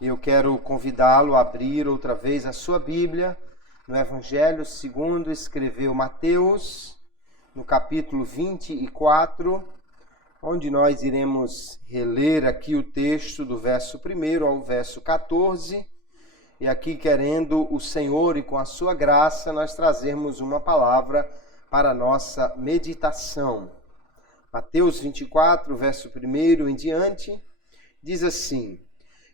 Eu quero convidá-lo a abrir outra vez a sua Bíblia no Evangelho segundo escreveu Mateus, no capítulo 24, onde nós iremos reler aqui o texto do verso 1 ao verso 14, e aqui querendo o Senhor e com a sua graça nós trazermos uma palavra para a nossa meditação. Mateus 24, verso 1 em diante, diz assim: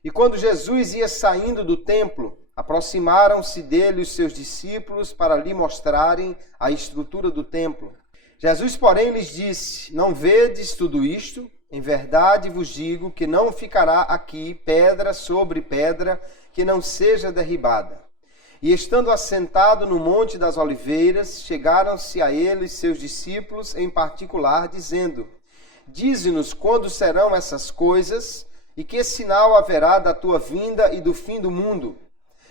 E quando Jesus ia saindo do templo, aproximaram-se dele os seus discípulos para lhe mostrarem a estrutura do templo. Jesus, porém, lhes disse: Não vedes tudo isto? Em verdade vos digo que não ficará aqui pedra sobre pedra que não seja derribada. E estando assentado no Monte das Oliveiras, chegaram-se a ele seus discípulos em particular, dizendo: Dize-nos quando serão essas coisas, e que sinal haverá da tua vinda e do fim do mundo?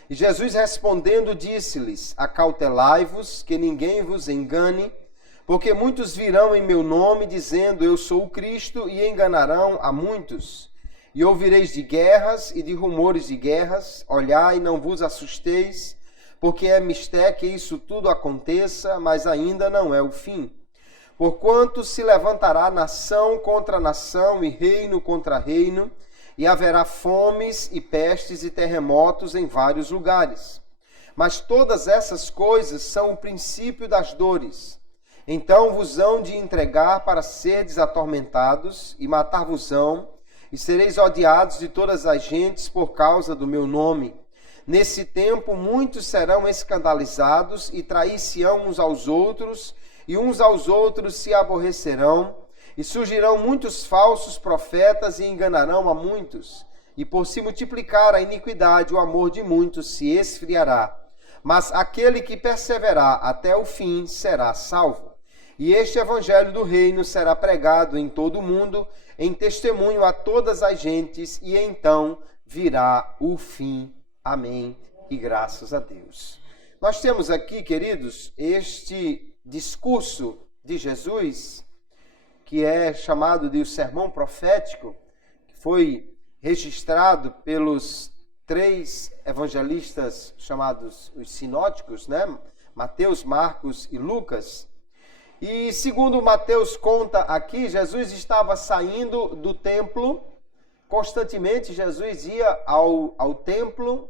E Jesus respondendo disse-lhes: Acautelai-vos, que ninguém vos engane, porque muitos virão em meu nome, dizendo: Eu sou o Cristo, e enganarão a muitos. E ouvireis de guerras e de rumores de guerras. Olhai, não vos assusteis, porque é mistério que isso tudo aconteça, mas ainda não é o fim. Porquanto se levantará nação contra nação e reino contra reino, e haverá fomes e pestes e terremotos em vários lugares. Mas todas essas coisas são o princípio das dores. Então vos hão de entregar para serdes atormentados, e matar-vos-ão, e sereis odiados de todas as gentes por causa do meu nome. Nesse tempo muitos serão escandalizados, e trair-se-ão uns aos outros, e uns aos outros se aborrecerão, e surgirão muitos falsos profetas e enganarão a muitos. E por se multiplicar a iniquidade, o amor de muitos se esfriará. Mas aquele que perseverar até o fim será salvo. E este evangelho do reino será pregado em todo o mundo, em testemunho a todas as gentes, e então virá o fim. Amém. E graças a Deus. Nós temos aqui, queridos, este discurso de Jesus, que é chamado de o sermão profético, que foi registrado pelos 3 evangelistas chamados os sinóticos, né? Mateus, Marcos e Lucas. E segundo Mateus conta aqui, Jesus estava saindo do templo, constantemente Jesus ia ao templo,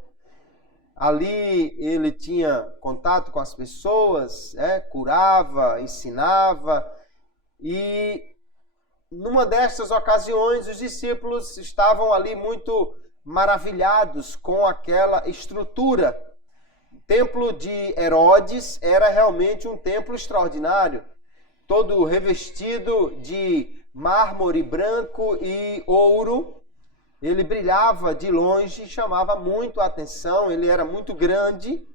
ali ele tinha contato com as pessoas, curava, ensinava. E numa destas ocasiões, os discípulos estavam ali muito maravilhados com aquela estrutura. O templo de Herodes era realmente um templo extraordinário, todo revestido de mármore branco e ouro. Ele brilhava de longe, chamava muito a atenção, ele era muito grande.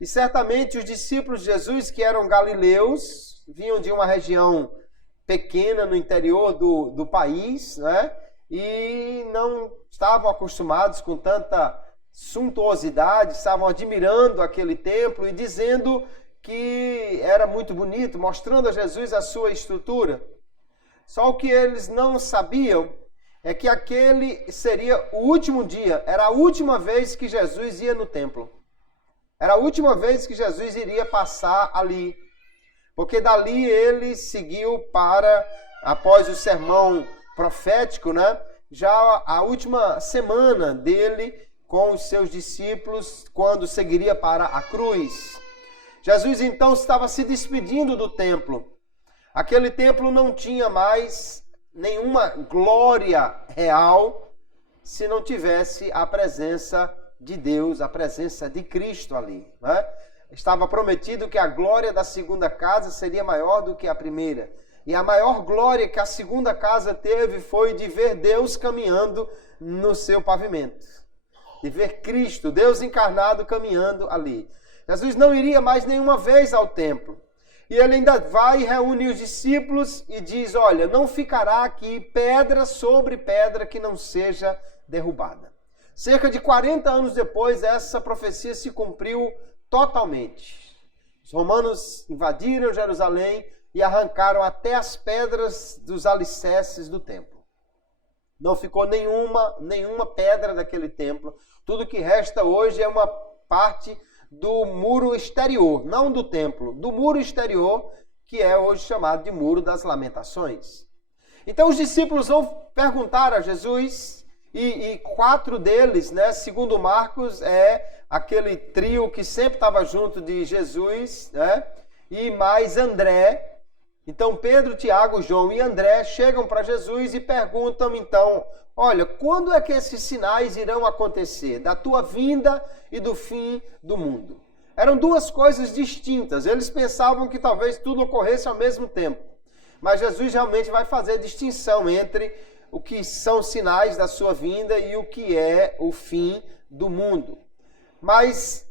E certamente os discípulos de Jesus, que eram galileus, vinham de uma região pequena no interior do país, né? E não estavam acostumados com tanta suntuosidade, estavam admirando aquele templo e dizendo que era muito bonito, mostrando a Jesus a sua estrutura. Só o que eles não sabiam é que aquele seria o último dia, era a última vez que Jesus ia no templo. Era a última vez que Jesus iria passar ali. Porque dali ele seguiu para, após o sermão profético, né? Já a última semana dele com os seus discípulos, quando seguiria para a cruz. Jesus então estava se despedindo do templo. Aquele templo não tinha mais nenhuma glória real se não tivesse a presença de Deus, a presença de Cristo ali, né? Estava prometido que a glória da segunda casa seria maior do que a primeira. E a maior glória que a segunda casa teve foi de ver Deus caminhando no seu pavimento. De ver Cristo, Deus encarnado, caminhando ali. Jesus não iria mais nenhuma vez ao templo. E ele ainda vai e reúne os discípulos e diz: olha, não ficará aqui pedra sobre pedra que não seja derrubada. cerca de 40 anos depois, essa profecia se cumpriu totalmente. Os romanos invadiram Jerusalém e arrancaram até as pedras dos alicerces do templo. Não ficou nenhuma pedra daquele templo. Tudo que resta hoje é uma parte do muro exterior, não do templo, do muro exterior, que é hoje chamado de Muro das Lamentações. Então os discípulos vão perguntar a Jesus, e 4 deles, né, segundo Marcos, é aquele trio que sempre estava junto de Jesus, né, e mais André. Então Pedro, Tiago, João e André chegam para Jesus e perguntam então, olha, quando é que esses sinais irão acontecer? Da tua vinda e do fim do mundo. Eram 2 coisas distintas. Eles pensavam que talvez tudo ocorresse ao mesmo tempo. Mas Jesus realmente vai fazer distinção entre o que são sinais da sua vinda e o que é o fim do mundo. Mas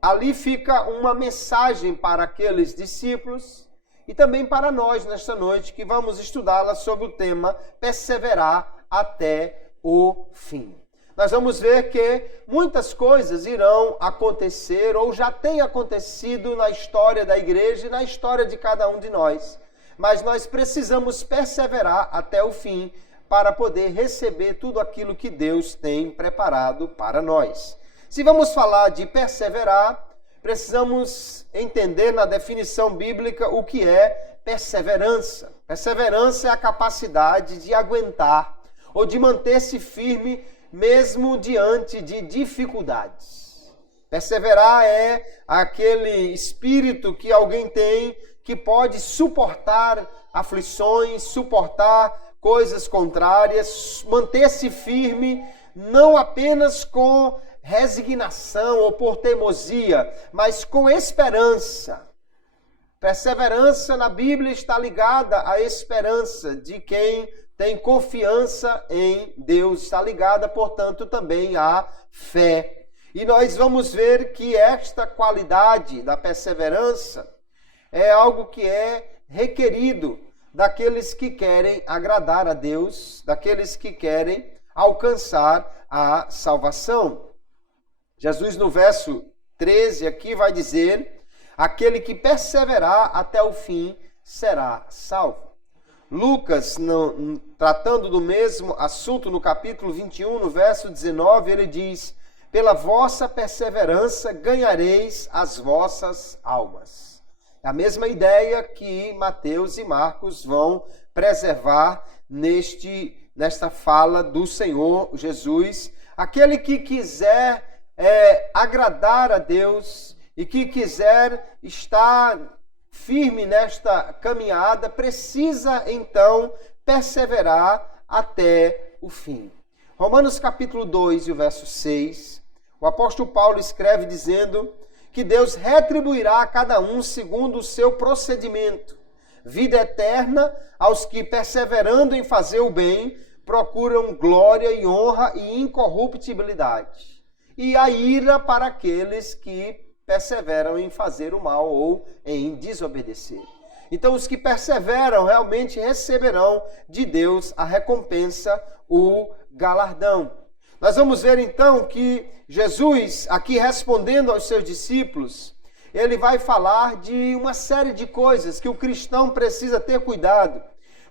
ali fica uma mensagem para aqueles discípulos e também para nós nesta noite, que vamos estudá-la sobre o tema perseverar até o fim. Nós vamos ver que muitas coisas irão acontecer ou já têm acontecido na história da igreja e na história de cada um de nós. Mas nós precisamos perseverar até o fim para poder receber tudo aquilo que Deus tem preparado para nós. Se vamos falar de perseverar, precisamos entender na definição bíblica o que é perseverança. Perseverança é a capacidade de aguentar ou de manter-se firme mesmo diante de dificuldades. Perseverar é aquele espírito que alguém tem que pode suportar aflições, suportar coisas contrárias, manter-se firme, não apenas com resignação ou por teimosia, mas com esperança. Perseverança na Bíblia está ligada à esperança de quem tem confiança em Deus, está ligada, portanto, também à fé. E nós vamos ver que esta qualidade da perseverança é algo que é requerido daqueles que querem agradar a Deus, daqueles que querem alcançar a salvação. Jesus, no verso 13, aqui vai dizer, aquele que perseverar até o fim será salvo. Lucas, tratando do mesmo assunto, no capítulo 21, no verso 19, ele diz, pela vossa perseverança ganhareis as vossas almas. É a mesma ideia que Mateus e Marcos vão preservar nesta fala do Senhor Jesus. Aquele que quiser agradar a Deus e que quiser estar firme nesta caminhada, precisa então perseverar até o fim. Romanos capítulo 2 e o verso 6, o apóstolo Paulo escreve dizendo que Deus retribuirá a cada um segundo o seu procedimento. Vida eterna aos que, perseverando em fazer o bem, procuram glória e honra e incorruptibilidade. E a ira para aqueles que perseveram em fazer o mal ou em desobedecer. Então, os que perseveram realmente receberão de Deus a recompensa, o galardão. Nós vamos ver então que Jesus, aqui respondendo aos seus discípulos, ele vai falar de uma série de coisas que o cristão precisa ter cuidado,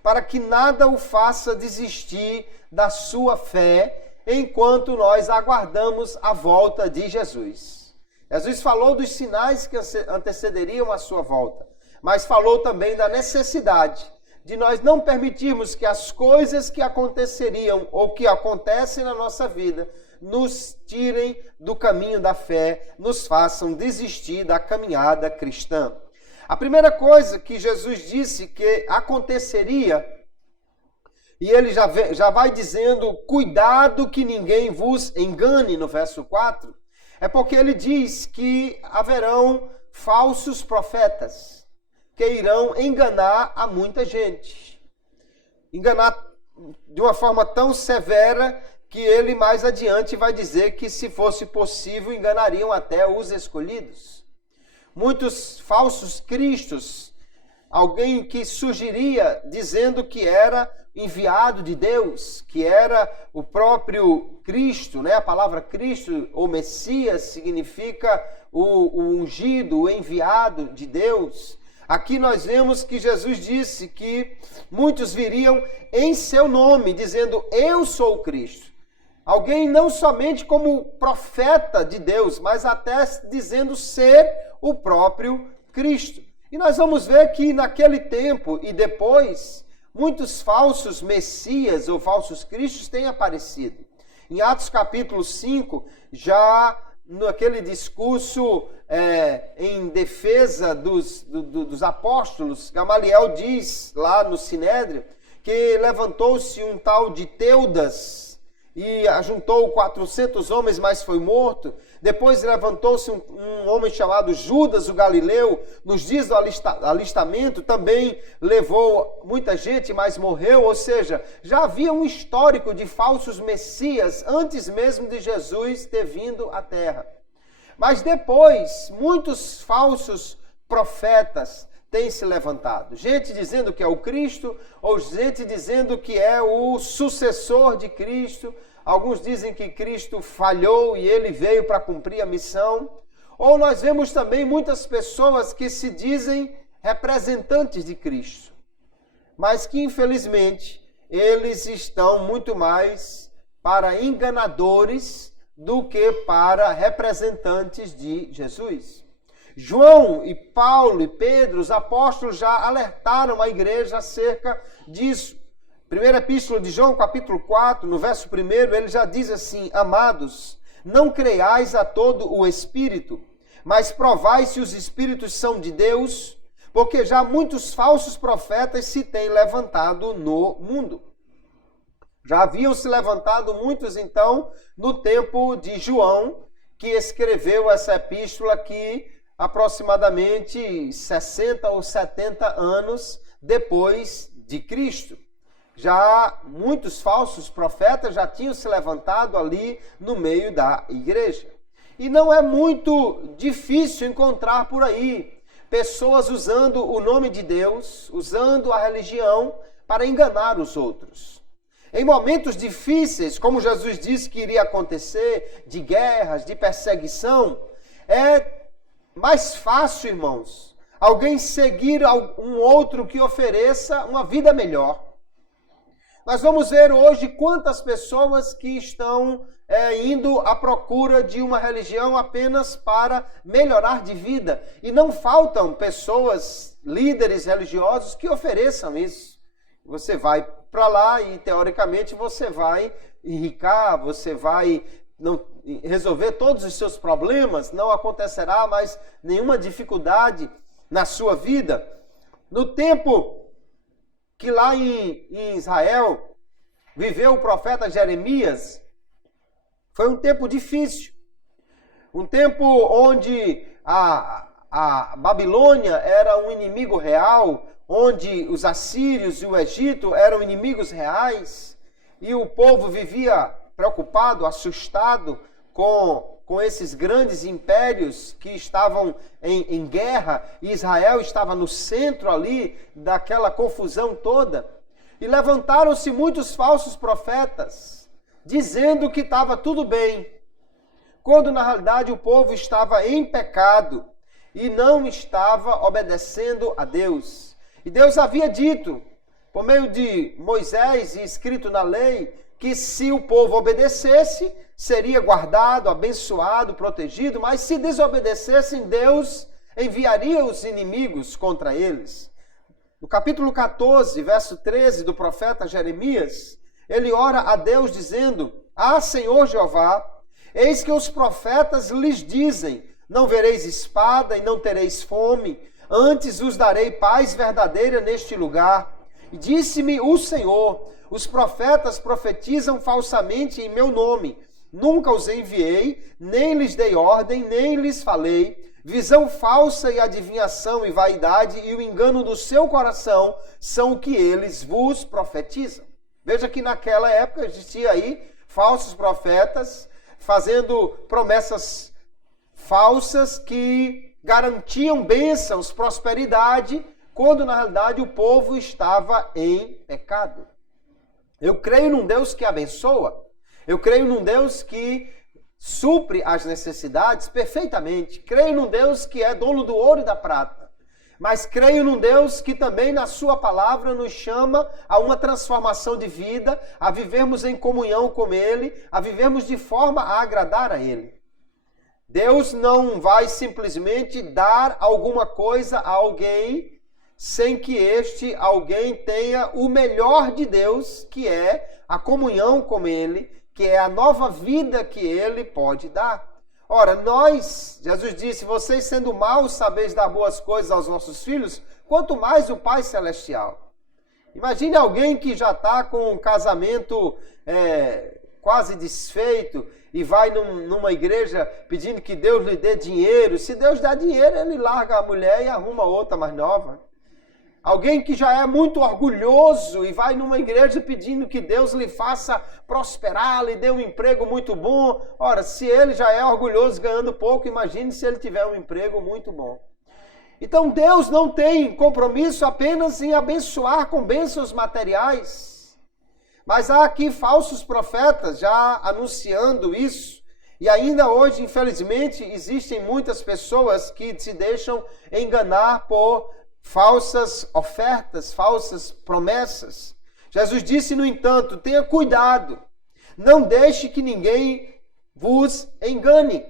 para que nada o faça desistir da sua fé, enquanto nós aguardamos a volta de Jesus. Jesus falou dos sinais que antecederiam a sua volta, mas falou também da necessidade de nós não permitirmos que as coisas que aconteceriam ou que acontecem na nossa vida nos tirem do caminho da fé, nos façam desistir da caminhada cristã. A primeira coisa que Jesus disse que aconteceria, e ele já vai dizendo, cuidado que ninguém vos engane, no verso 4, é porque ele diz que haverão falsos profetas que irão enganar a muita gente. Enganar de uma forma tão severa que ele mais adiante vai dizer que, se fosse possível, enganariam até os escolhidos. Muitos falsos cristos alguém que surgiria dizendo que era enviado de Deus, que era o próprio Cristo, né? A palavra Cristo ou Messias significa o ungido, o enviado de Deus. Aqui nós vemos que Jesus disse que muitos viriam em seu nome, dizendo: eu sou o Cristo. Alguém não somente como profeta de Deus, mas até dizendo ser o próprio Cristo. E nós vamos ver que naquele tempo e depois, muitos falsos messias ou falsos cristos têm aparecido. Em Atos capítulo 5, já naquele discurso em defesa dos apóstolos, Gamaliel diz lá no Sinédrio que levantou-se um tal de Teudas e ajuntou 400 homens, mas foi morto. Depois levantou-se um homem chamado Judas, o Galileu, nos dias do alistamento, também levou muita gente, mas morreu. Ou seja, já havia um histórico de falsos messias antes mesmo de Jesus ter vindo à terra. Mas depois, muitos falsos profetas têm se levantado. Gente dizendo que é o Cristo, ou gente dizendo que é o sucessor de Cristo. Alguns dizem que Cristo falhou e ele veio para cumprir a missão. Ou nós vemos também muitas pessoas que se dizem representantes de Cristo, mas que infelizmente eles estão muito mais para enganadores do que para representantes de Jesus. João e Paulo e Pedro, os apóstolos, já alertaram a igreja acerca disso. Primeira epístola de João, capítulo 4, no verso 1, ele já diz assim: amados, não creiais a todo o Espírito, mas provai se os Espíritos são de Deus, porque já muitos falsos profetas se têm levantado no mundo. Já haviam se levantado muitos, então, no tempo de João, que escreveu essa epístola aqui, aproximadamente 60 ou 70 anos depois de Cristo. Já muitos falsos profetas já tinham se levantado ali no meio da igreja. E não é muito difícil encontrar por aí pessoas usando o nome de Deus, usando a religião para enganar os outros. Em momentos difíceis, como Jesus disse que iria acontecer, de guerras, de perseguição, é mais fácil, irmãos, alguém seguir um outro que ofereça uma vida melhor. Nós vamos ver hoje quantas pessoas que estão indo à procura de uma religião apenas para melhorar de vida. E não faltam pessoas, líderes religiosos, que ofereçam isso. Você vai para lá e, teoricamente, você vai enricar, você vai resolver todos os seus problemas, não acontecerá mais nenhuma dificuldade na sua vida. No tempo que lá em Israel viveu o profeta Jeremias, foi um tempo difícil. Um tempo onde a Babilônia era um inimigo real, onde os assírios e o Egito eram inimigos reais, e o povo vivia preocupado, assustado com esses grandes impérios que estavam em guerra, e Israel estava no centro ali daquela confusão toda. E levantaram-se muitos falsos profetas, dizendo que estava tudo bem, quando na realidade o povo estava em pecado e não estava obedecendo a Deus. E Deus havia dito, por meio de Moisés e escrito na lei, que se o povo obedecesse, seria guardado, abençoado, protegido, mas se desobedecessem, Deus enviaria os inimigos contra eles. No capítulo 14, verso 13 do profeta Jeremias, ele ora a Deus dizendo: Ah, Senhor Jeová, eis que os profetas lhes dizem, não vereis espada e não tereis fome, antes os darei paz verdadeira neste lugar. E disse-me o Senhor, os profetas profetizam falsamente em meu nome. Nunca os enviei, nem lhes dei ordem, nem lhes falei. Visão falsa e adivinhação e vaidade e o engano do seu coração são o que eles vos profetizam. Veja que naquela época existia aí falsos profetas fazendo promessas falsas que garantiam bênçãos, prosperidade quando na realidade o povo estava em pecado. Eu creio num Deus que abençoa, eu creio num Deus que supre as necessidades perfeitamente, creio num Deus que é dono do ouro e da prata, mas creio num Deus que também na sua palavra nos chama a uma transformação de vida, a vivermos em comunhão com Ele, a vivermos de forma a agradar a Ele. Deus não vai simplesmente dar alguma coisa a alguém sem que este alguém tenha o melhor de Deus, que é a comunhão com Ele, que é a nova vida que Ele pode dar. Ora, Jesus disse, vocês sendo maus sabeis dar boas coisas aos vossos filhos, quanto mais o Pai Celestial. Imagine alguém que já está com um casamento quase desfeito e vai numa igreja pedindo que Deus lhe dê dinheiro. Se Deus dá dinheiro, ele larga a mulher e arruma outra mais nova. Alguém que já é muito orgulhoso e vai numa igreja pedindo que Deus lhe faça prosperar, lhe dê um emprego muito bom. Ora, se ele já é orgulhoso ganhando pouco, imagine se ele tiver um emprego muito bom. Então Deus não tem compromisso apenas em abençoar com bênçãos materiais. Mas há aqui falsos profetas já anunciando isso. E ainda hoje, infelizmente, existem muitas pessoas que se deixam enganar por falsas ofertas, falsas promessas. Jesus disse, no entanto, tenha cuidado, não deixe que ninguém vos engane,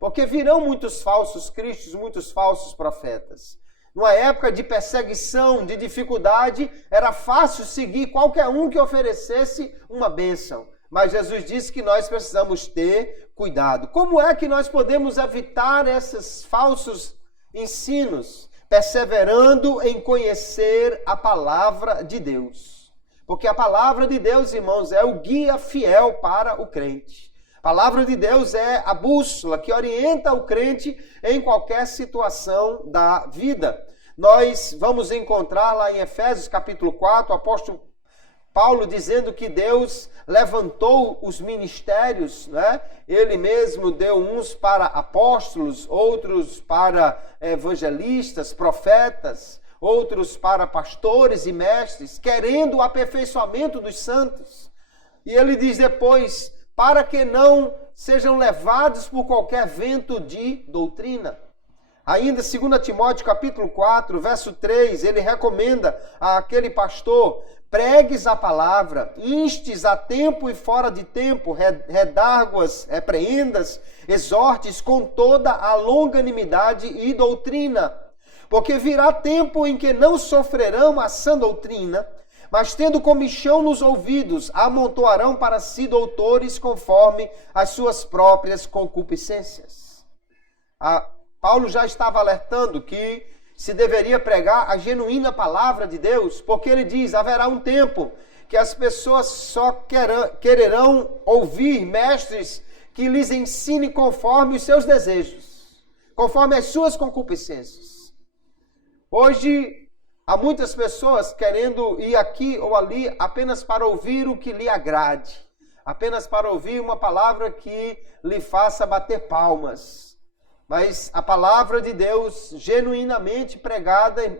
porque virão muitos falsos cristos, muitos falsos profetas. Numa época de perseguição, de dificuldade, era fácil seguir qualquer um que oferecesse uma bênção. Mas Jesus disse que nós precisamos ter cuidado. Como é que nós podemos evitar esses falsos ensinos? Perseverando em conhecer a palavra de Deus. Porque a palavra de Deus, irmãos, é o guia fiel para o crente. A palavra de Deus é a bússola que orienta o crente em qualquer situação da vida. Nós vamos encontrar lá em Efésios capítulo 4, o apóstolo Paulo dizendo que Deus levantou os ministérios, né? Ele mesmo deu uns para apóstolos, outros para evangelistas, profetas, outros para pastores e mestres, querendo o aperfeiçoamento dos santos. E ele diz depois, para que não sejam levados por qualquer vento de doutrina. Ainda 2 Timóteo capítulo 4, verso 3, ele recomenda àquele pastor, pregues a palavra, instes a tempo e fora de tempo, redarguas, repreendas, exortes com toda a longanimidade e doutrina. Porque virá tempo em que não sofrerão a sã doutrina, mas tendo comichão nos ouvidos, amontoarão para si doutores conforme as suas próprias concupiscências. Paulo já estava alertando que se deveria pregar a genuína palavra de Deus, porque ele diz, haverá um tempo que as pessoas só quererão ouvir mestres que lhes ensinem conforme os seus desejos, conforme as suas concupiscências. Hoje, há muitas pessoas querendo ir aqui ou ali apenas para ouvir o que lhe agrade, apenas para ouvir uma palavra que lhe faça bater palmas. Mas a palavra de Deus, genuinamente pregada,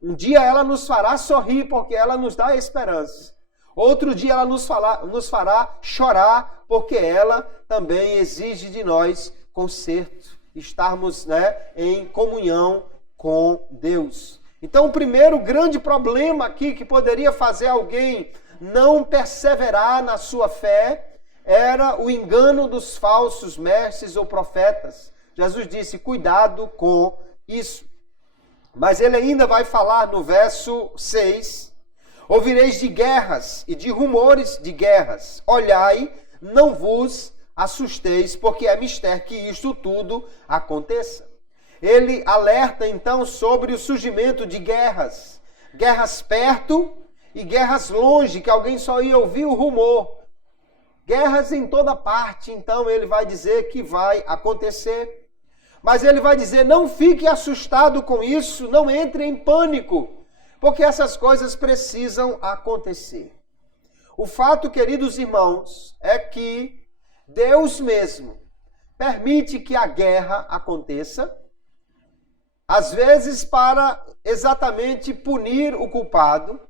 um dia ela nos fará sorrir, porque ela nos dá esperança. Outro dia ela nos fará chorar, porque ela também exige de nós conserto, estarmos, em comunhão com Deus. Então, o primeiro grande problema aqui que poderia fazer alguém não perseverar na sua fé era o engano dos falsos mestres ou profetas. Jesus disse, cuidado com isso. Mas ele ainda vai falar no verso 6, ouvireis de guerras e de rumores de guerras. Olhai, não vos assusteis, porque é mister que isto tudo aconteça. Ele alerta então sobre o surgimento de guerras. Guerras perto e guerras longe, que alguém só ia ouvir o rumor. Guerras em toda parte, então ele vai dizer que vai acontecer. Mas ele vai dizer, não fique assustado com isso, não entre em pânico, porque essas coisas precisam acontecer. O fato, queridos irmãos, é que Deus mesmo permite que a guerra aconteça, Às vezes para exatamente punir o culpado.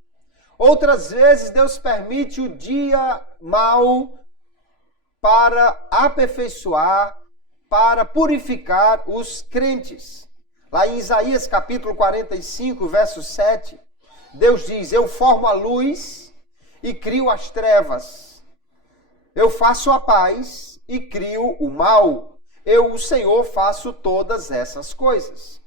Outras vezes Deus permite o dia mau para aperfeiçoar, para purificar os crentes. Lá em Isaías capítulo 45, verso 7, Deus diz: eu formo a luz e crio as trevas. Eu faço a paz e crio o mal. Eu, o Senhor, faço todas essas coisas.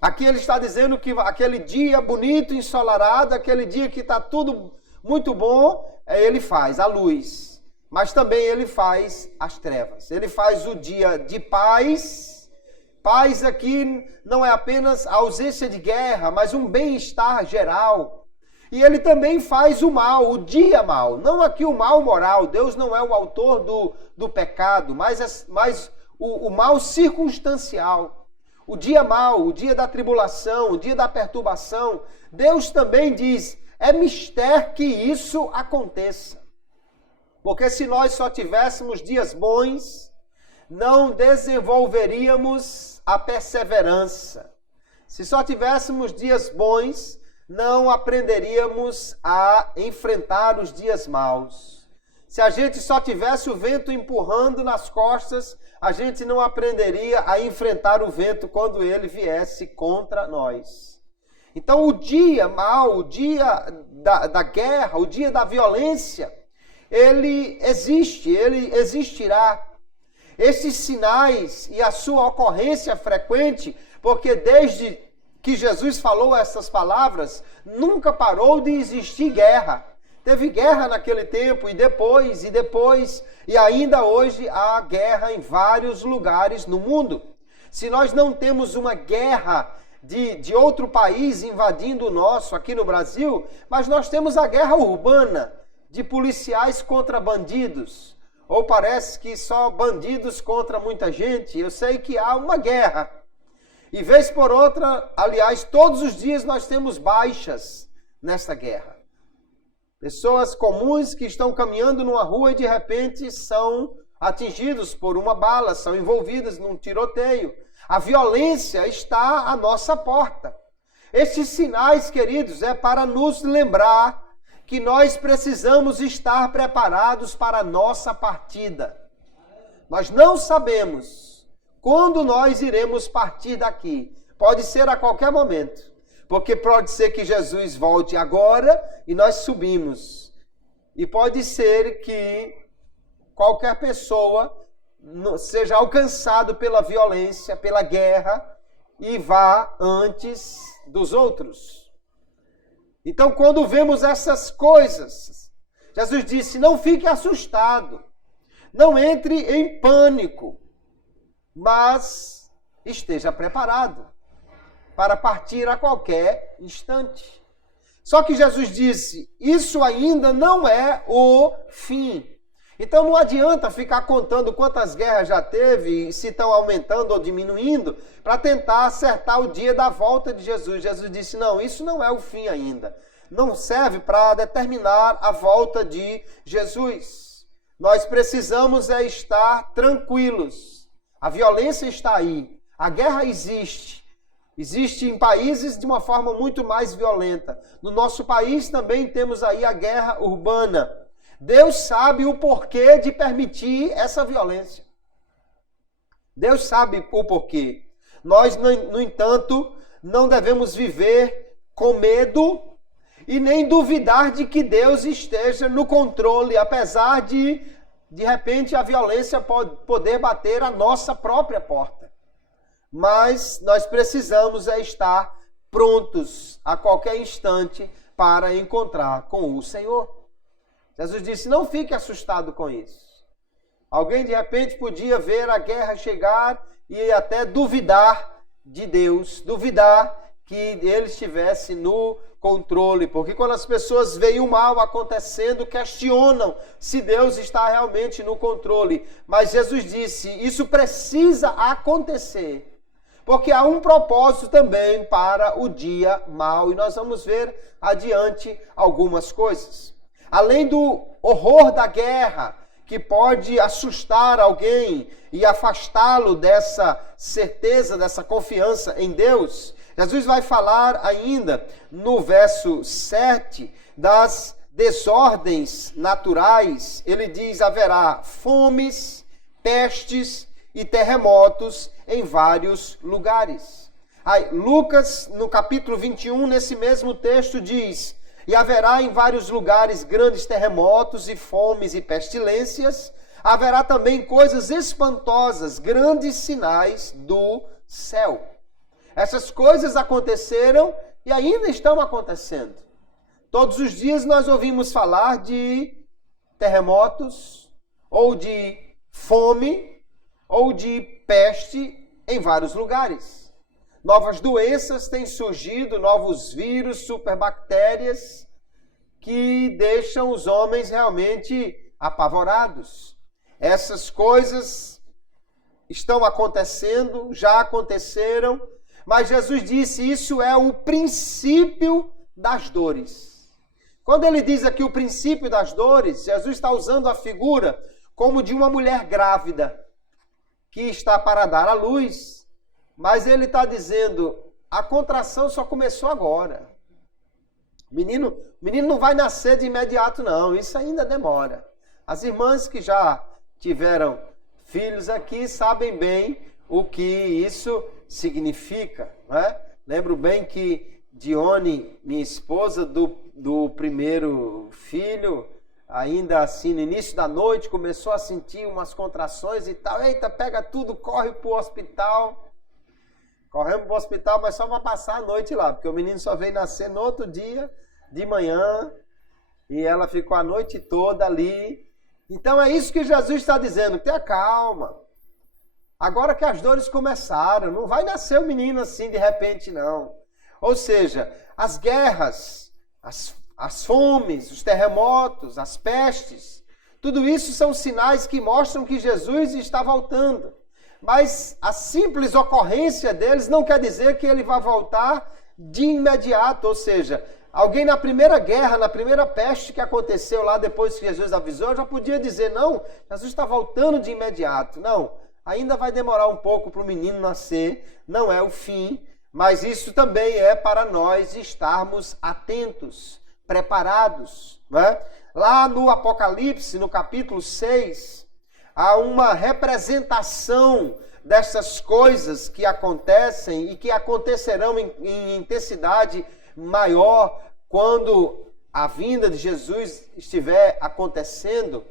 Aqui ele está dizendo que aquele dia bonito, ensolarado, aquele dia que está tudo muito bom, ele faz a luz. Mas também ele faz as trevas. Ele faz o dia de paz. Paz aqui não é apenas a ausência de guerra, mas um bem-estar geral. E ele também faz o mal, o dia mal. Não aqui o mal moral. Deus não é o autor do pecado, mas o mal circunstancial. O dia mau, o dia da tribulação, o dia da perturbação. Deus também diz, é mister que isso aconteça. Porque se nós só tivéssemos dias bons, não desenvolveríamos a perseverança. Se só tivéssemos dias bons, não aprenderíamos a enfrentar os dias maus. Se a gente só tivesse o vento empurrando nas costas, a gente não aprenderia a enfrentar o vento quando ele viesse contra nós. Então o dia mau, o dia da guerra, o dia da violência, ele existe, ele existirá. Esses sinais e a sua ocorrência frequente, porque desde que Jesus falou essas palavras, nunca parou de existir guerra. Teve guerra naquele tempo, e depois, e ainda hoje há guerra em vários lugares no mundo. Se nós não temos uma guerra de outro país invadindo o nosso aqui no Brasil, mas nós temos a guerra urbana, de policiais contra bandidos. Ou parece que só bandidos contra muita gente. Eu sei que há uma guerra. E vez por outra, aliás, todos os dias nós temos baixas nessa guerra. Pessoas comuns que estão caminhando numa rua e de repente são atingidos por uma bala, são envolvidos num tiroteio. A violência está à nossa porta. Estes sinais, queridos, é para nos lembrar que nós precisamos estar preparados para a nossa partida. Nós não sabemos quando nós iremos partir daqui. Pode ser a qualquer momento. Porque pode ser que Jesus volte agora e nós subimos. E pode ser que qualquer pessoa seja alcançado pela violência, pela guerra e vá antes dos outros. Então, quando vemos essas coisas, Jesus disse, não fique assustado, não entre em pânico, mas esteja preparado para partir a qualquer instante. Só que Jesus disse, isso ainda não é o fim. Então não adianta ficar contando quantas guerras já teve, se estão aumentando ou diminuindo, para tentar acertar o dia da volta de Jesus. Jesus disse, não, isso não é o fim ainda. Não serve para determinar a volta de Jesus. Nós precisamos estar tranquilos. A violência está aí. A guerra existe. Existe em países de uma forma muito mais violenta. No nosso país também temos aí a guerra urbana. Deus sabe o porquê de permitir essa violência. Deus sabe o porquê. Nós, no entanto, não devemos viver com medo e nem duvidar de que Deus esteja no controle, apesar de repente, a violência pode poder bater a nossa própria porta. Mas nós precisamos estar prontos a qualquer instante para encontrar com o Senhor. Jesus disse, não fique assustado com isso. Alguém de repente podia ver a guerra chegar e até duvidar de Deus, duvidar que ele estivesse no controle, porque quando as pessoas veem o mal acontecendo, questionam se Deus está realmente no controle. Mas Jesus disse, isso precisa acontecer, porque há um propósito também para o dia mau, e nós vamos ver adiante algumas coisas. Além do horror da guerra, que pode assustar alguém e afastá-lo dessa certeza, dessa confiança em Deus, Jesus vai falar ainda no verso 7 das desordens naturais. Ele diz: haverá fomes, pestes e terremotos em vários lugares. Aí, Lucas, no capítulo 21, nesse mesmo texto, diz: e haverá em vários lugares grandes terremotos e fomes e pestilências. Haverá também coisas espantosas, grandes sinais do céu. Essas coisas aconteceram e ainda estão acontecendo. Todos os dias nós ouvimos falar de terremotos, ou de fome, ou de peste em vários lugares. Novas doenças têm surgido, novos vírus, superbactérias, que deixam os homens realmente apavorados. Essas coisas estão acontecendo, já aconteceram, mas Jesus disse: isso é o princípio das dores. Quando ele diz aqui o princípio das dores, Jesus está usando a figura como de uma mulher grávida que está para dar à luz, mas ele está dizendo: a contração só começou agora. O menino não vai nascer de imediato, não. Isso ainda demora. As irmãs que já tiveram filhos aqui sabem bem o que isso significa, né? Lembro bem que Dione, minha esposa, do primeiro filho, ainda assim no início da noite, começou a sentir umas contrações e tal. Eita, pega tudo, corre para o hospital. Corremos para o hospital, mas só para passar a noite lá, porque o menino só veio nascer no outro dia, de manhã, e ela ficou a noite toda ali. Então é isso que Jesus está dizendo: tenha calma. Agora que as dores começaram, não vai nascer o menino assim de repente, não. Ou seja, as guerras, as fomes, os terremotos, as pestes, tudo isso são sinais que mostram que Jesus está voltando. Mas a simples ocorrência deles não quer dizer que ele vai voltar de imediato. Ou seja, alguém na primeira guerra, na primeira peste que aconteceu lá depois que Jesus avisou, já podia dizer: não, Jesus está voltando de imediato. Não, ainda vai demorar um pouco para o menino nascer, não é o fim, mas isso também é para nós estarmos atentos, preparados, né? Lá no Apocalipse, no capítulo 6, há uma representação dessas coisas que acontecem e que acontecerão em intensidade maior quando a vinda de Jesus estiver acontecendo,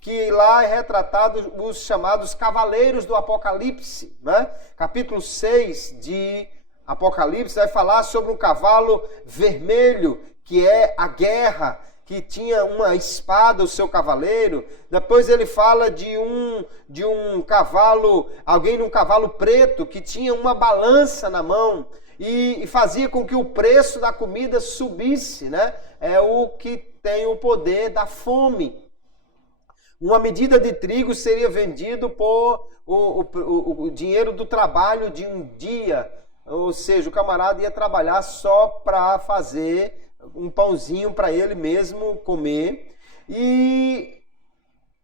que lá é retratado os chamados cavaleiros do Apocalipse, né? Capítulo 6 de Apocalipse vai falar sobre um cavalo vermelho, que é a guerra, que tinha uma espada, o seu cavaleiro. Depois ele fala de um cavalo, alguém num cavalo preto, que tinha uma balança na mão e fazia com que o preço da comida subisse, né? É o que tem o poder da fome. Uma medida de trigo seria vendido por o dinheiro do trabalho de um dia. Ou seja, o camarada ia trabalhar só para fazer um pãozinho para ele mesmo comer. E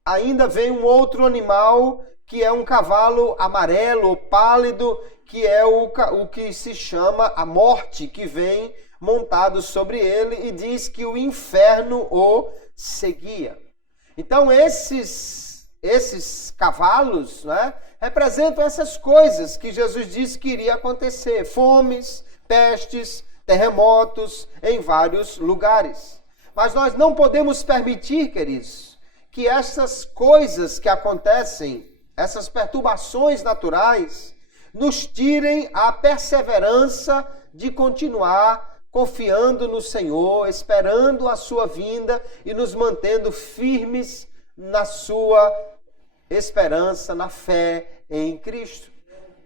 ainda vem um outro animal, que é um cavalo amarelo ou pálido, que é o que se chama a morte, que vem montado sobre ele e diz que o inferno o seguia. Então esses cavalos, né, representam essas coisas que Jesus disse que iria acontecer: fomes, pestes, terremotos em vários lugares. Mas nós não podemos permitir, queridos, que essas coisas que acontecem, essas perturbações naturais, nos tirem a perseverança de continuar confiando no Senhor, esperando a sua vinda e nos mantendo firmes na sua esperança, na fé em Cristo.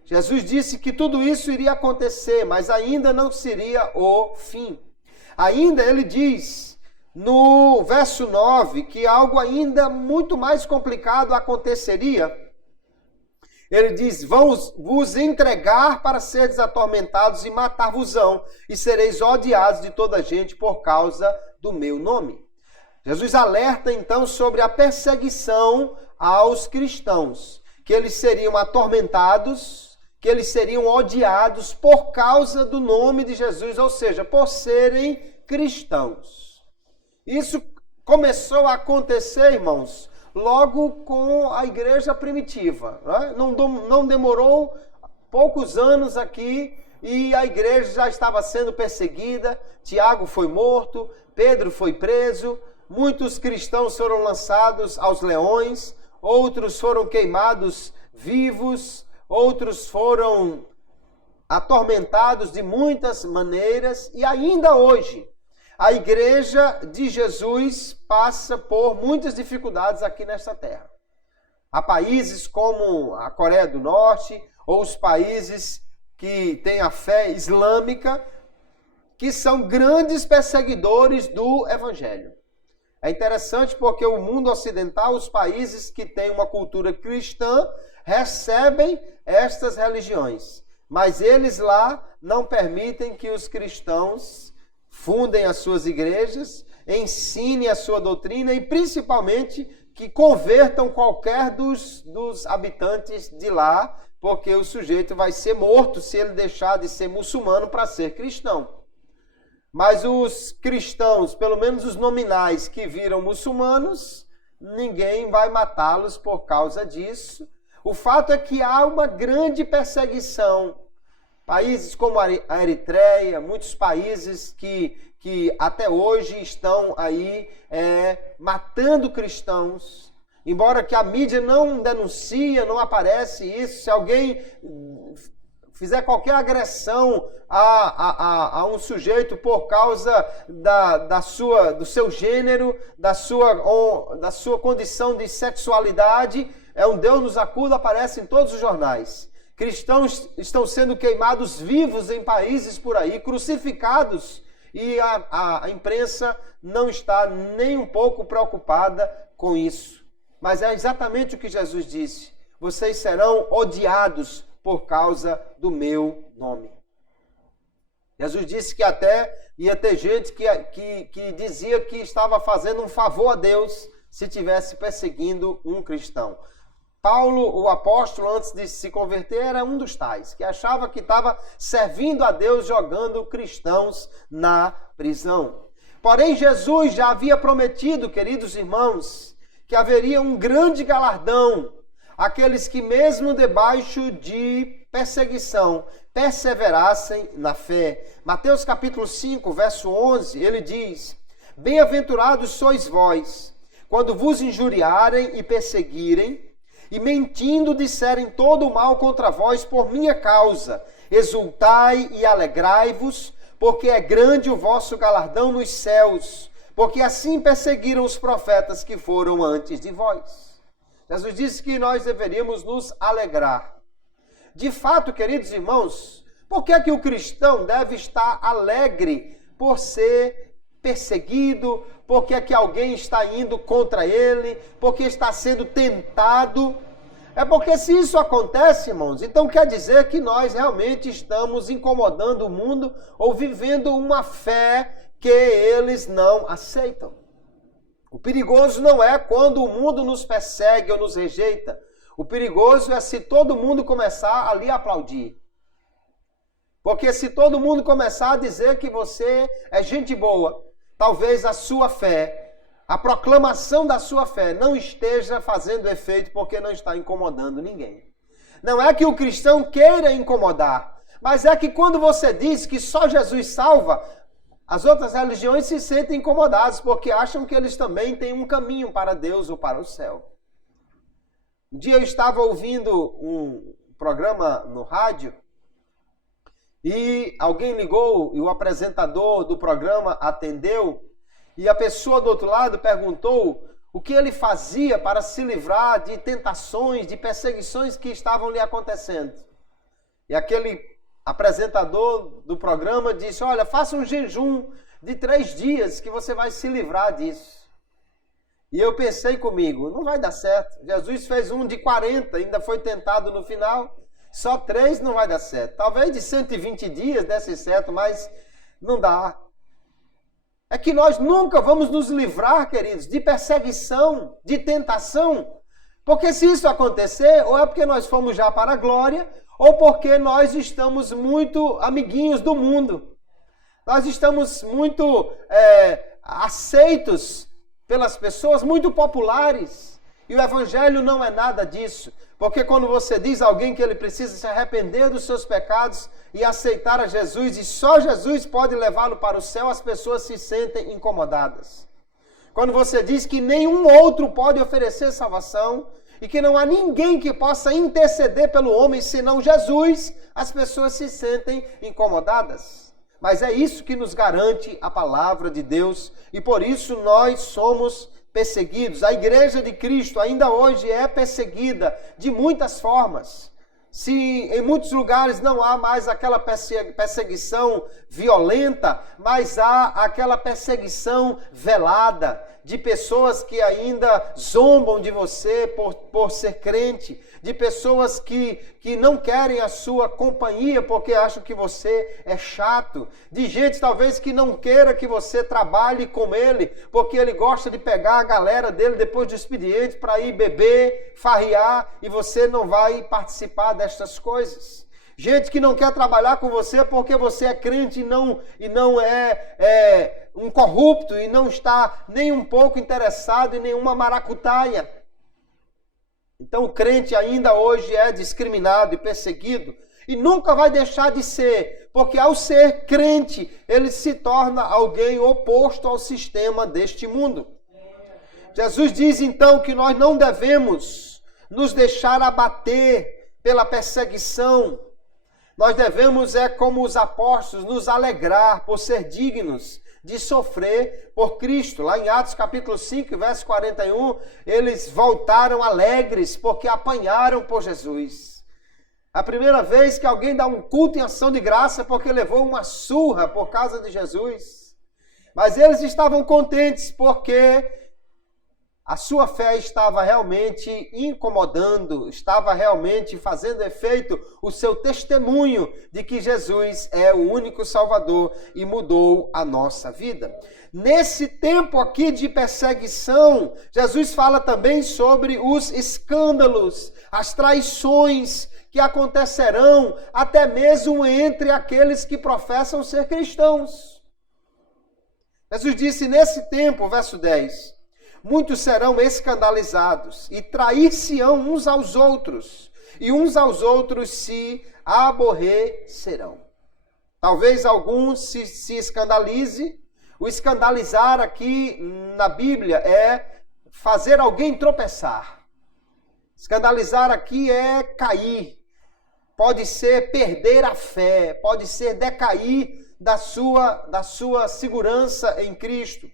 Jesus disse que tudo isso iria acontecer, mas ainda não seria o fim. Ainda ele diz no verso 9 que algo ainda muito mais complicado aconteceria. Ele diz: vão vos entregar para seres atormentados e matar-vos-ão, e sereis odiados de toda a gente por causa do meu nome. Jesus alerta então sobre a perseguição aos cristãos, que eles seriam atormentados, que eles seriam odiados por causa do nome de Jesus, ou seja, por serem cristãos. Isso começou a acontecer, irmãos, logo com a igreja primitiva. Né? Não demorou poucos anos aqui e a igreja já estava sendo perseguida. Tiago foi morto, Pedro foi preso, muitos cristãos foram lançados aos leões, outros foram queimados vivos, outros foram atormentados de muitas maneiras e ainda hoje a igreja de Jesus passa por muitas dificuldades aqui nesta terra. Há países como a Coreia do Norte ou os países que têm a fé islâmica que são grandes perseguidores do evangelho. É interessante porque o mundo ocidental, os países que têm uma cultura cristã, recebem estas religiões. Mas eles lá não permitem que os cristãos fundem as suas igrejas, ensinem a sua doutrina e principalmente que convertam qualquer dos habitantes de lá, porque o sujeito vai ser morto se ele deixar de ser muçulmano para ser cristão. Mas os cristãos, pelo menos os nominais que viram muçulmanos, ninguém vai matá-los por causa disso. O fato é que há uma grande perseguição. Países como a Eritreia, muitos países que até hoje estão aí matando cristãos. Embora que a mídia não denuncia, não aparece isso. Se alguém fizer qualquer agressão a um sujeito por causa do seu gênero, da sua condição de sexualidade, um Deus nos acuda, aparece em todos os jornais. Cristãos estão sendo queimados vivos em países por aí, crucificados, e a imprensa não está nem um pouco preocupada com isso. Mas é exatamente o que Jesus disse: vocês serão odiados por causa do meu nome. Jesus disse que até ia ter gente que dizia que estava fazendo um favor a Deus se estivesse perseguindo um cristão. Paulo, o apóstolo, antes de se converter, era um dos tais, que achava que estava servindo a Deus jogando cristãos na prisão. Porém, Jesus já havia prometido, queridos irmãos, que haveria um grande galardão àqueles que, mesmo debaixo de perseguição, perseverassem na fé. Mateus capítulo 5, verso 11, ele diz: bem-aventurados sois vós, quando vos injuriarem e perseguirem, e mentindo disserem todo o mal contra vós por minha causa. Exultai e alegrai-vos, porque é grande o vosso galardão nos céus, porque assim perseguiram os profetas que foram antes de vós. Jesus disse que nós deveríamos nos alegrar. De fato, queridos irmãos, por que é que o cristão deve estar alegre por ser perseguido? Por que é que alguém está indo contra ele? Porque está sendo tentado? É porque se isso acontece, irmãos, então quer dizer que nós realmente estamos incomodando o mundo ou vivendo uma fé que eles não aceitam. O perigoso não é quando o mundo nos persegue ou nos rejeita. O perigoso é se todo mundo começar a lhe aplaudir. Porque se todo mundo começar a dizer que você é gente boa, talvez a sua fé, a proclamação da sua fé não esteja fazendo efeito porque não está incomodando ninguém. Não é que o cristão queira incomodar, mas é que quando você diz que só Jesus salva, as outras religiões se sentem incomodadas porque acham que eles também têm um caminho para Deus ou para o céu. Um dia eu estava ouvindo um programa no rádio e alguém ligou e o apresentador do programa atendeu e a pessoa do outro lado perguntou o que ele fazia para se livrar de tentações, de perseguições que estavam lhe acontecendo. E aquele apresentador do programa disse: olha, faça um jejum de 3 dias que você vai se livrar disso. E eu pensei comigo, não vai dar certo. Jesus fez um de 40, ainda foi tentado no final. Só 3 não vai dar certo. Talvez de 120 dias desse certo, mas não dá. É que nós nunca vamos nos livrar, queridos, de perseguição, de tentação. Porque se isso acontecer, ou é porque nós fomos já para a glória, ou porque nós estamos muito amiguinhos do mundo. Nós estamos muito aceitos pelas pessoas, muito populares. E o Evangelho não é nada disso. Porque quando você diz a alguém que ele precisa se arrepender dos seus pecados e aceitar a Jesus, e só Jesus pode levá-lo para o céu, as pessoas se sentem incomodadas. Quando você diz que nenhum outro pode oferecer salvação e que não há ninguém que possa interceder pelo homem senão Jesus, as pessoas se sentem incomodadas. Mas é isso que nos garante a palavra de Deus e por isso nós somos perseguidos. A igreja de Cristo ainda hoje é perseguida de muitas formas. Se em muitos lugares não há mais aquela perseguição violenta, mas há aquela perseguição velada de pessoas que ainda zombam de você por ser crente, de pessoas que não querem a sua companhia porque acham que você é chato, de gente talvez que não queira que você trabalhe com ele, porque ele gosta de pegar a galera dele depois do expediente para ir beber, farrear, e você não vai participar destas coisas. Gente que não quer trabalhar com você porque você é crente e não é um corrupto e não está nem um pouco interessado em nenhuma maracutaia. Então o crente ainda hoje é discriminado e perseguido e nunca vai deixar de ser, porque ao ser crente ele se torna alguém oposto ao sistema deste mundo. Jesus diz então que nós não devemos nos deixar abater pela perseguição. Nós devemos, como os apóstolos, nos alegrar por ser dignos de sofrer por Cristo. Lá em Atos capítulo 5, verso 41, eles voltaram alegres porque apanharam por Jesus. A primeira vez que alguém dá um culto em ação de graça porque levou uma surra por causa de Jesus. Mas eles estavam contentes porque a sua fé estava realmente incomodando, estava realmente fazendo efeito o seu testemunho de que Jesus é o único Salvador e mudou a nossa vida. Nesse tempo aqui de perseguição, Jesus fala também sobre os escândalos, as traições que acontecerão até mesmo entre aqueles que professam ser cristãos. Jesus disse nesse tempo, verso 10... muitos serão escandalizados e trair-se-ão uns aos outros, e uns aos outros se aborrecerão. Talvez alguns se escandalize. O escandalizar aqui na Bíblia é fazer alguém tropeçar. Escandalizar aqui é cair. Pode ser perder a fé, pode ser decair da sua segurança em Cristo.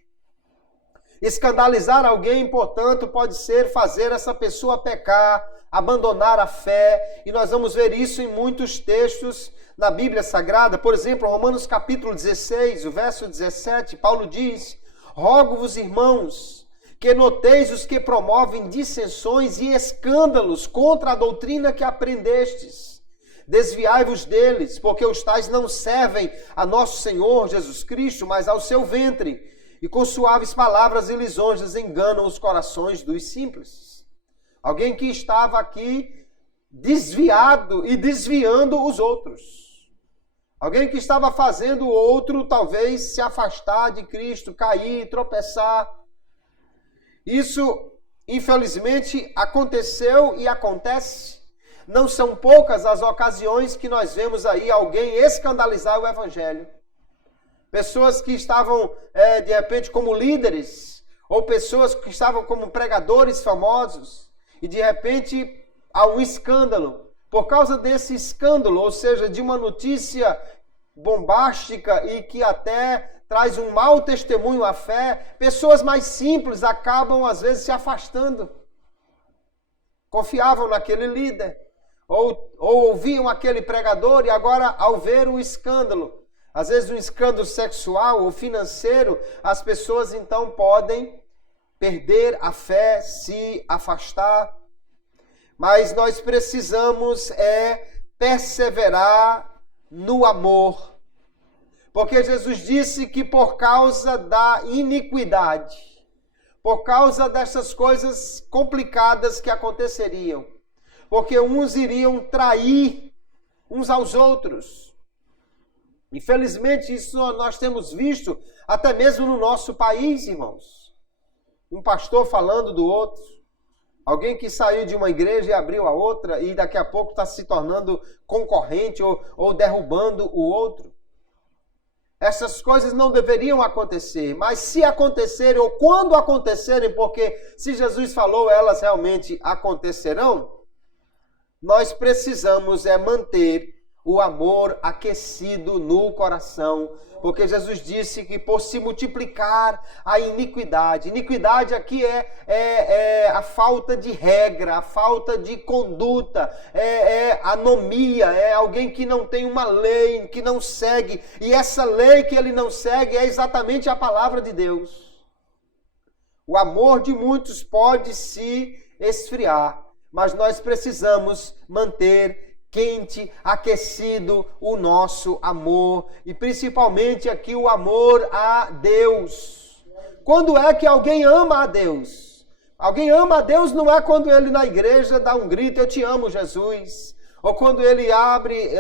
Escandalizar alguém, portanto, pode ser fazer essa pessoa pecar, abandonar a fé, e nós vamos ver isso em muitos textos na Bíblia Sagrada. Por exemplo, Romanos capítulo 16, o verso 17, Paulo diz: rogo-vos, irmãos, que noteis os que promovem dissensões e escândalos contra a doutrina que aprendestes. Desviai-vos deles, porque os tais não servem a nosso Senhor Jesus Cristo, mas ao seu ventre, e com suaves palavras e lisonjas enganam os corações dos simples. Alguém que estava aqui desviado e desviando os outros. Alguém que estava fazendo o outro talvez se afastar de Cristo, cair, tropeçar. Isso, infelizmente, aconteceu e acontece. Não são poucas as ocasiões que nós vemos aí alguém escandalizar o Evangelho. Pessoas que estavam, de repente, como líderes, ou pessoas que estavam como pregadores famosos, e de repente há um escândalo. Por causa desse escândalo, ou seja, de uma notícia bombástica e que até traz um mau testemunho à fé, pessoas mais simples acabam, às vezes, se afastando. Confiavam naquele líder, ou ouviam aquele pregador, e agora, ao ver o escândalo, às vezes um escândalo sexual ou financeiro, as pessoas então podem perder a fé, se afastar. Mas nós precisamos perseverar no amor. Porque Jesus disse que por causa da iniquidade, por causa dessas coisas complicadas que aconteceriam, porque uns iriam trair uns aos outros. Infelizmente, isso nós temos visto até mesmo no nosso país, irmãos. Um pastor falando do outro. Alguém que saiu de uma igreja e abriu a outra e daqui a pouco está se tornando concorrente ou derrubando o outro. Essas coisas não deveriam acontecer, mas se acontecerem ou quando acontecerem, porque se Jesus falou, elas realmente acontecerão, nós precisamos manter o amor aquecido no coração, porque Jesus disse que por se multiplicar a iniquidade. Iniquidade aqui é a falta de regra, a falta de conduta, é anomia, é alguém que não tem uma lei, que não segue. E essa lei que ele não segue é exatamente a palavra de Deus. O amor de muitos pode se esfriar, mas nós precisamos manter quente, aquecido o nosso amor, e principalmente aqui o amor a Deus. Quando é que alguém ama a Deus? Alguém ama a Deus não é quando ele na igreja dá um grito, eu te amo, Jesus, ou quando ele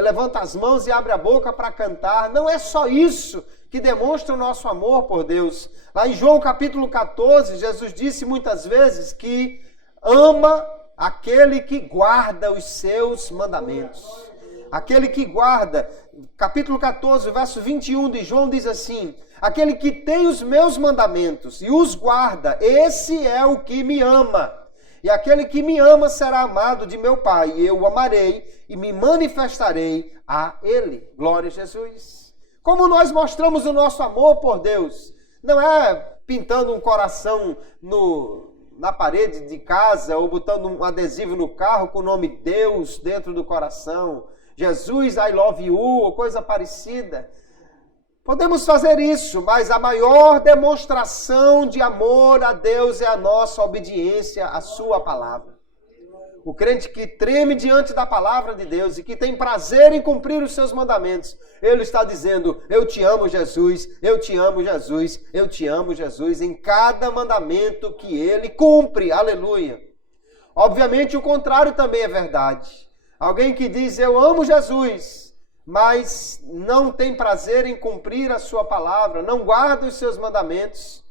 levanta as mãos e abre a boca para cantar. Não é só isso que demonstra o nosso amor por Deus. Lá em João capítulo 14, Jesus disse muitas vezes que ama aquele que guarda os seus mandamentos. Aquele que guarda, capítulo 14, verso 21 de João diz assim: aquele que tem os meus mandamentos e os guarda, esse é o que me ama. E aquele que me ama será amado de meu Pai, e eu o amarei e me manifestarei a ele. Glória a Jesus. Como nós mostramos o nosso amor por Deus? Não é pintando um coração na parede de casa ou botando um adesivo no carro com o nome Deus dentro do coração, Jesus, I love you, ou coisa parecida. Podemos fazer isso, mas a maior demonstração de amor a Deus é a nossa obediência à sua palavra. O crente que treme diante da palavra de Deus e que tem prazer em cumprir os seus mandamentos, ele está dizendo: eu te amo, Jesus, eu te amo, Jesus, eu te amo, Jesus, em cada mandamento que ele cumpre. Aleluia. Obviamente o contrário também é verdade. Alguém que diz: eu amo Jesus, mas não tem prazer em cumprir a sua palavra, não guarda os seus mandamentos,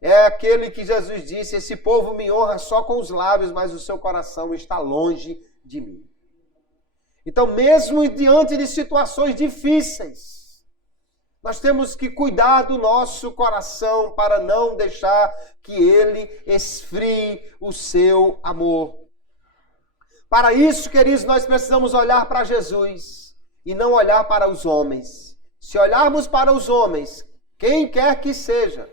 é aquele que Jesus disse: esse povo me honra só com os lábios, mas o seu coração está longe de mim. Então, mesmo diante de situações difíceis, nós temos que cuidar do nosso coração para não deixar que ele esfrie o seu amor. Para isso, queridos, nós precisamos olhar para Jesus e não olhar para os homens. Se olharmos para os homens, quem quer que seja,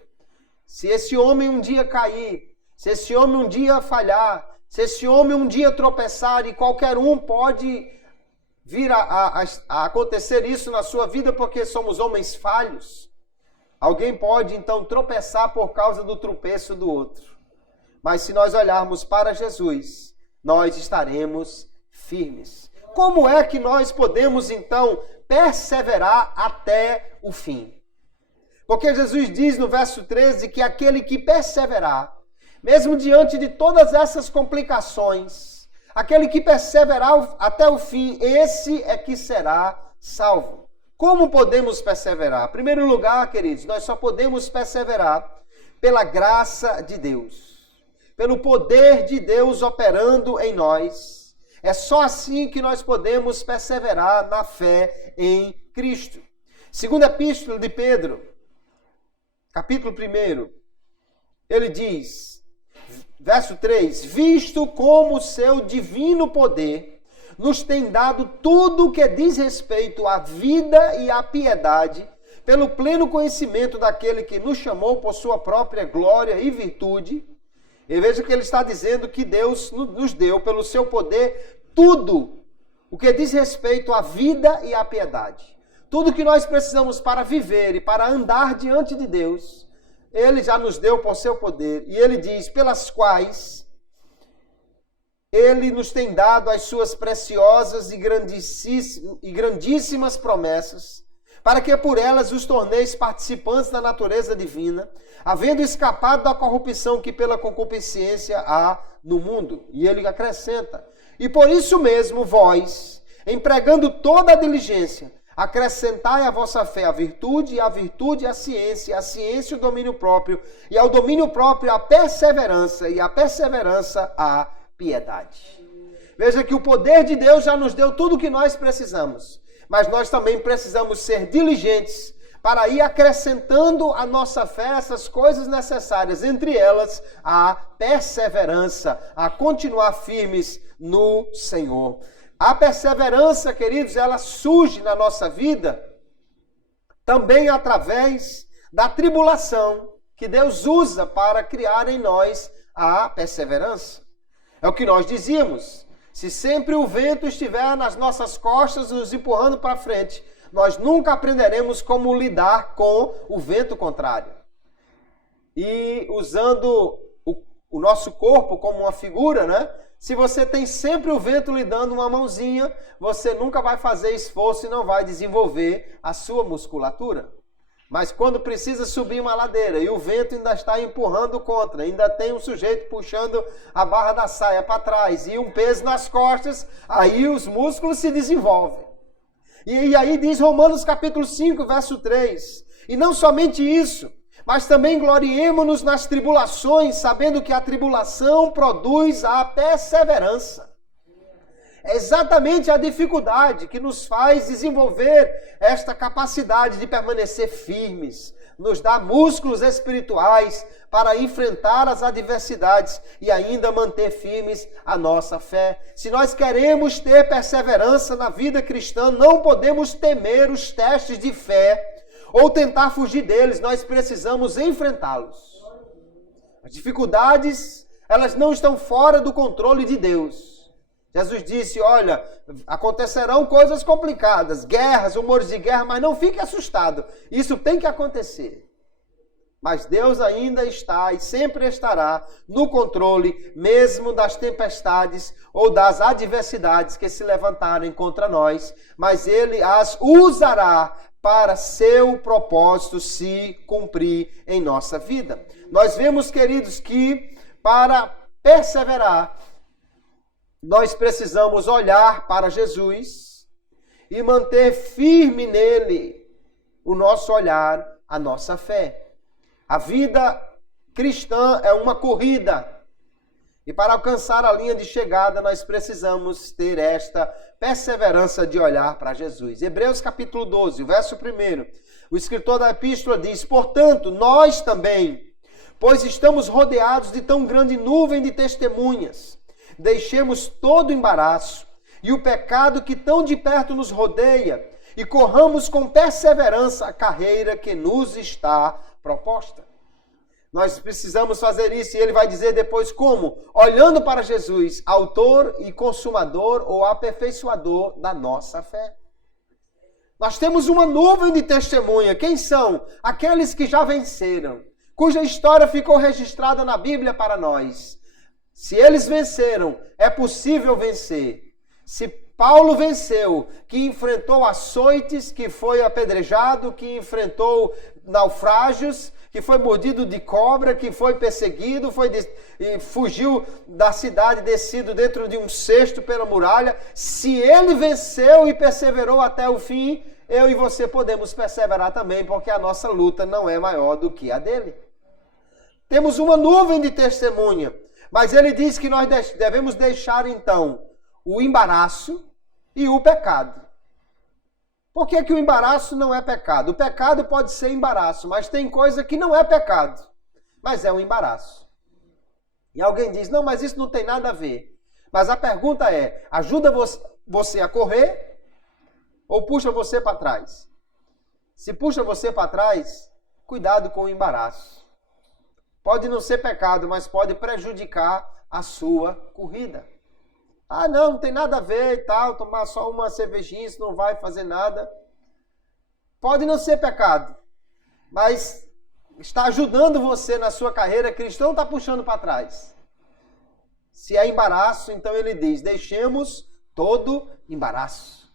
se esse homem um dia cair, se esse homem um dia falhar, se esse homem um dia tropeçar, e qualquer um pode vir a acontecer isso na sua vida porque somos homens falhos. Alguém pode então tropeçar por causa do tropeço do outro. Mas se nós olharmos para Jesus, nós estaremos firmes. Como é que nós podemos então perseverar até o fim? Porque Jesus diz no verso 13 que aquele que perseverar, mesmo diante de todas essas complicações, aquele que perseverar até o fim, esse é que será salvo. Como podemos perseverar? Em primeiro lugar, queridos, nós só podemos perseverar pela graça de Deus, pelo poder de Deus operando em nós. É só assim que nós podemos perseverar na fé em Cristo. Segunda epístola de Pedro, capítulo 1, ele diz, verso 3, visto como o seu divino poder nos tem dado tudo o que diz respeito à vida e à piedade, pelo pleno conhecimento daquele que nos chamou por sua própria glória e virtude. E veja que ele está dizendo que Deus nos deu, pelo seu poder, tudo o que diz respeito à vida e à piedade. Tudo que nós precisamos para viver e para andar diante de Deus, ele já nos deu por seu poder. E ele diz, pelas quais ele nos tem dado as suas preciosas e grandíssimas promessas, para que por elas os torneis participantes da natureza divina, havendo escapado da corrupção que pela concupiscência há no mundo. E ele acrescenta, e por isso mesmo vós, empregando toda a diligência, acrescentai à vossa fé a virtude, e a virtude a ciência o domínio próprio, e ao domínio próprio a perseverança, e a perseverança a piedade. Veja que o poder de Deus já nos deu tudo o que nós precisamos, mas nós também precisamos ser diligentes para ir acrescentando à nossa fé essas coisas necessárias, entre elas a perseverança, a continuar firmes no Senhor. A perseverança, queridos, ela surge na nossa vida também através da tribulação que Deus usa para criar em nós a perseverança. É o que nós dizíamos. Se sempre o vento estiver nas nossas costas, nos empurrando para frente, nós nunca aprenderemos como lidar com o vento contrário. E usando o nosso corpo como uma figura, né? Se você tem sempre o vento lhe dando uma mãozinha, você nunca vai fazer esforço e não vai desenvolver a sua musculatura. Mas quando precisa subir uma ladeira e o vento ainda está empurrando contra, ainda tem um sujeito puxando a barra da saia para trás e um peso nas costas, aí os músculos se desenvolvem. E aí diz Romanos capítulo 5, verso 3. E não somente isso, mas também gloriemo-nos nas tribulações, sabendo que a tribulação produz a perseverança. É exatamente a dificuldade que nos faz desenvolver esta capacidade de permanecer firmes, nos dá músculos espirituais para enfrentar as adversidades e ainda manter firmes a nossa fé. Se nós queremos ter perseverança na vida cristã, não podemos temer os testes de fé ou tentar fugir deles, nós precisamos enfrentá-los. As dificuldades, elas não estão fora do controle de Deus. Jesus disse, olha, acontecerão coisas complicadas, guerras, rumores de guerra, mas não fique assustado. Isso tem que acontecer. Mas Deus ainda está e sempre estará no controle, mesmo das tempestades ou das adversidades que se levantarem contra nós. Mas Ele as usará para seu propósito se cumprir em nossa vida. Nós vemos, queridos, que para perseverar, nós precisamos olhar para Jesus e manter firme nele o nosso olhar, a nossa fé. A vida cristã é uma corrida. E para alcançar a linha de chegada, nós precisamos ter esta perseverança de olhar para Jesus. Hebreus capítulo 12, o verso 1. O escritor da epístola diz, portanto, nós também, pois estamos rodeados de tão grande nuvem de testemunhas, deixemos todo o embaraço e o pecado que tão de perto nos rodeia e corramos com perseverança a carreira que nos está proposta. Nós precisamos fazer isso e ele vai dizer depois como? Olhando para Jesus, autor e consumador ou aperfeiçoador da nossa fé. Nós temos uma nuvem de testemunha. Quem são? Aqueles que já venceram, cuja história ficou registrada na Bíblia para nós. Se eles venceram, é possível vencer. Se Paulo venceu, que enfrentou açoites, que foi apedrejado, que enfrentou naufrágios, que foi mordido de cobra, que foi perseguido, e fugiu da cidade descido dentro de um cesto pela muralha. Se ele venceu e perseverou até o fim, eu e você podemos perseverar também, porque a nossa luta não é maior do que a dele. Temos uma nuvem de testemunha, mas ele diz que nós devemos deixar então o embaraço e o pecado. Por que o embaraço não é pecado? O pecado pode ser embaraço, mas tem coisa que não é pecado, mas é um embaraço. E alguém diz, não, mas isso não tem nada a ver. Mas a pergunta é, ajuda você a correr ou puxa você para trás? Se puxa você para trás, cuidado com o embaraço. Pode não ser pecado, mas pode prejudicar a sua corrida. Ah, não tem nada a ver e tal, tomar só uma cervejinha, isso não vai fazer nada. Pode não ser pecado, mas está ajudando você na sua carreira cristã ou está puxando para trás? Se é embaraço, então ele diz, deixemos todo embaraço.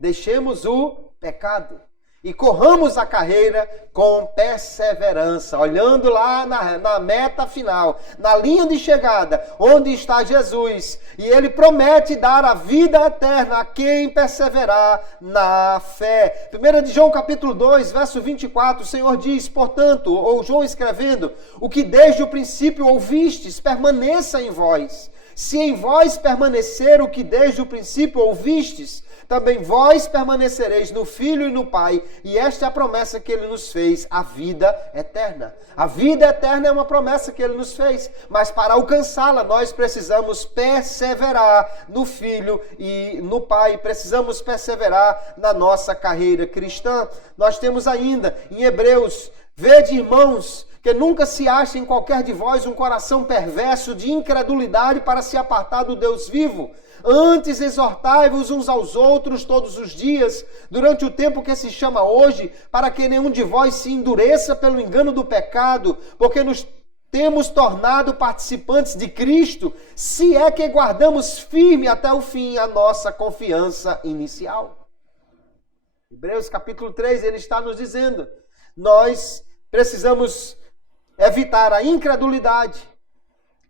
Deixemos o pecado. e corramos a carreira com perseverança, olhando lá na meta final, na linha de chegada, onde está Jesus. E ele promete dar a vida eterna a quem perseverar na fé. 1 de João capítulo 2, verso 24, o Senhor diz, portanto, ou João escrevendo, o que desde o princípio ouvistes, permaneça em vós. Se em vós permanecer o que desde o princípio ouvistes, também vós permanecereis no Filho e no Pai. E esta é a promessa que ele nos fez, a vida eterna. A vida eterna é uma promessa que ele nos fez, mas para alcançá-la nós precisamos perseverar no Filho e no Pai. Precisamos perseverar na nossa carreira cristã. Nós temos ainda em Hebreus, vede, irmãos, que nunca se ache em qualquer de vós um coração perverso de incredulidade para se apartar do Deus vivo. Antes exortai-vos uns aos outros todos os dias, durante o tempo que se chama hoje, para que nenhum de vós se endureça pelo engano do pecado, porque nos temos tornado participantes de Cristo, se é que guardamos firme até o fim a nossa confiança inicial. Hebreus capítulo 3, ele está nos dizendo, nós precisamos evitar a incredulidade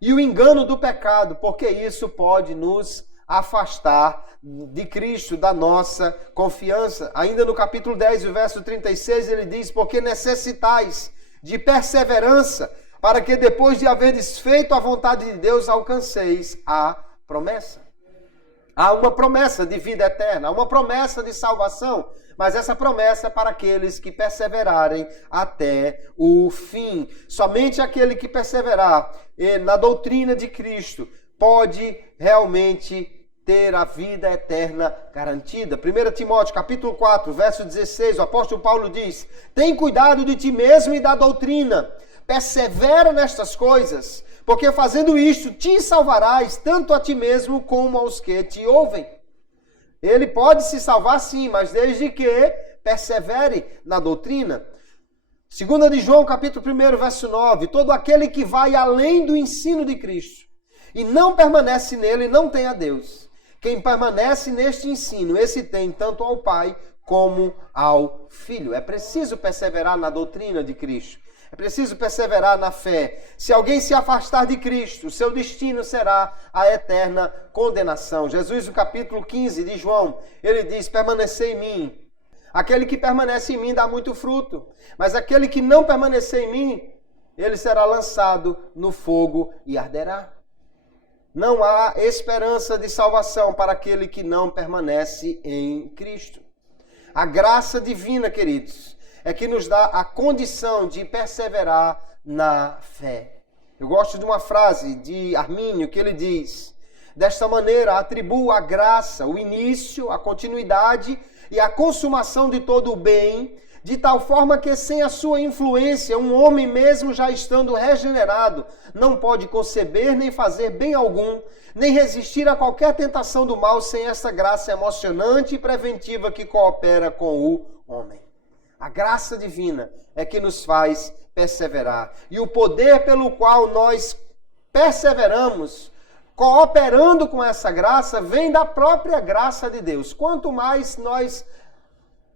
e o engano do pecado, porque isso pode nos afastar de Cristo, da nossa confiança. Ainda no capítulo 10, o verso 36, ele diz, porque necessitais de perseverança, para que depois de haverdes feito a vontade de Deus, alcanceis a promessa. Há uma promessa de vida eterna, há uma promessa de salvação, mas essa promessa é para aqueles que perseverarem até o fim. Somente aquele que perseverar na doutrina de Cristo pode realmente ter a vida eterna garantida. 1 Timóteo capítulo 4, verso 16, o apóstolo Paulo diz, tem cuidado de ti mesmo e da doutrina, persevera nestas coisas, porque fazendo isto te salvarás, tanto a ti mesmo como aos que te ouvem. Ele pode se salvar sim, mas desde que persevere na doutrina. 2 de João capítulo 1, verso 9, todo aquele que vai além do ensino de Cristo e não permanece nele, não tem a Deus. Quem permanece neste ensino, esse tem tanto ao Pai como ao Filho. É preciso perseverar na doutrina de Cristo. É preciso perseverar na fé. Se alguém se afastar de Cristo, o seu destino será a eterna condenação. Jesus, no capítulo 15 de João, ele diz, permanecer em mim. Aquele que permanece em mim dá muito fruto, mas aquele que não permanecer em mim, ele será lançado no fogo e arderá. Não há esperança de salvação para aquele que não permanece em Cristo. A graça divina, queridos, é que nos dá a condição de perseverar na fé. Eu gosto de uma frase de Armínio que ele diz, desta maneira atribuo a graça, o início, a continuidade e a consumação de todo o bem, de tal forma que sem a sua influência, um homem mesmo já estando regenerado, não pode conceber nem fazer bem algum, nem resistir a qualquer tentação do mal sem essa graça emocionante e preventiva que coopera com o homem. A graça divina é que nos faz perseverar. E o poder pelo qual nós perseveramos, cooperando com essa graça, vem da própria graça de Deus. Quanto mais nós